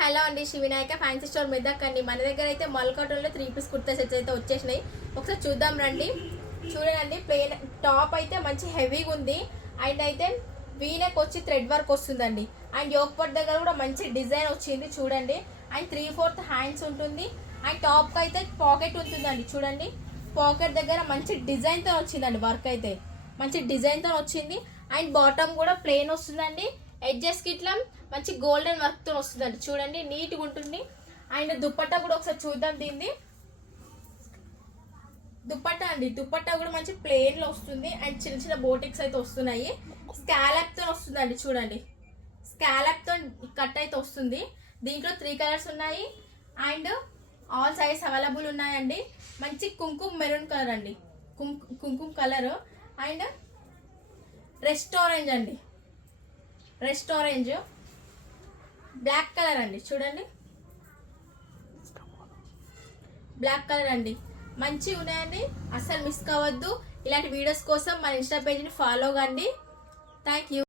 Hello అండి, Shri Vinayaka fancy store Medak అండి. మన దగ్గర అయితే మల్కాటోన్లో 3 పీస్ కుర్తా సెట్స్ అయితే వచ్చేసినాయి. ఒకసారి చూద్దాం రండి. చూడండి, ప్లేన్ టాప్ అయితే మంచి హెవీగా ఉంది. అండ్ అయితే వీనెక్ వచ్చి థ్రెడ్ వర్క్ వస్తుందండి. అండ్ యోక్ పట్ దగ్గర కూడా మంచి డిజైన్ వచ్చింది చూడండి. అండ్ 3/4 హ్యాండ్స్ ఉంటుంది. అండ్ టాప్కి అయితే పాకెట్ ఉంటుందండి. చూడండి, పాకెట్ దగ్గర మంచి డిజైన్తో వచ్చిందండి. వర్క్ అయితే మంచి డిజైన్తో వచ్చింది. అండ్ బాటమ్ కూడా ప్లెయిన్ వస్తుందండి. ఎడ్జెస్కి ఇట్లా మంచి గోల్డెన్ వర్క్తో వస్తుందండి. చూడండి, నీట్గా ఉంటుంది. అండ్ దుప్పట్టా కూడా ఒకసారి చూద్దాం. దీన్ని దుప్పట్టా అండి, దుప్పట్టా కూడా మంచి ప్లెయిన్లో వస్తుంది. అండ్ చిన్న చిన్న బోటిక్స్ అయితే వస్తున్నాయి. స్కాలప్తో వస్తుందండి. చూడండి, స్కాలప్తో కట్ అయితే వస్తుంది. దీంట్లో 3 కలర్స్ ఉన్నాయి. అండ్ ఆల్ సైజ్ అవైలబుల్ ఉన్నాయండి. మంచి కుంకుమ మెరూన్ కలర్ అండి, కుంకుమ కలర్. అండ్ రెస్ట్ ఆరెంజ్ అండి, రెస్ట్ ఆరెంజ్, బ్లాక్ కలర్ అండి. చూడండి, బ్లాక్ కలర్ అండి. మంచిగా ఉన్నాయండి, అస్సలు మిస్ కావద్దు. ఇలాంటి వీడియోస్ కోసం మన ఇన్స్టా పేజ్ని ఫాలో కండి. Thank you.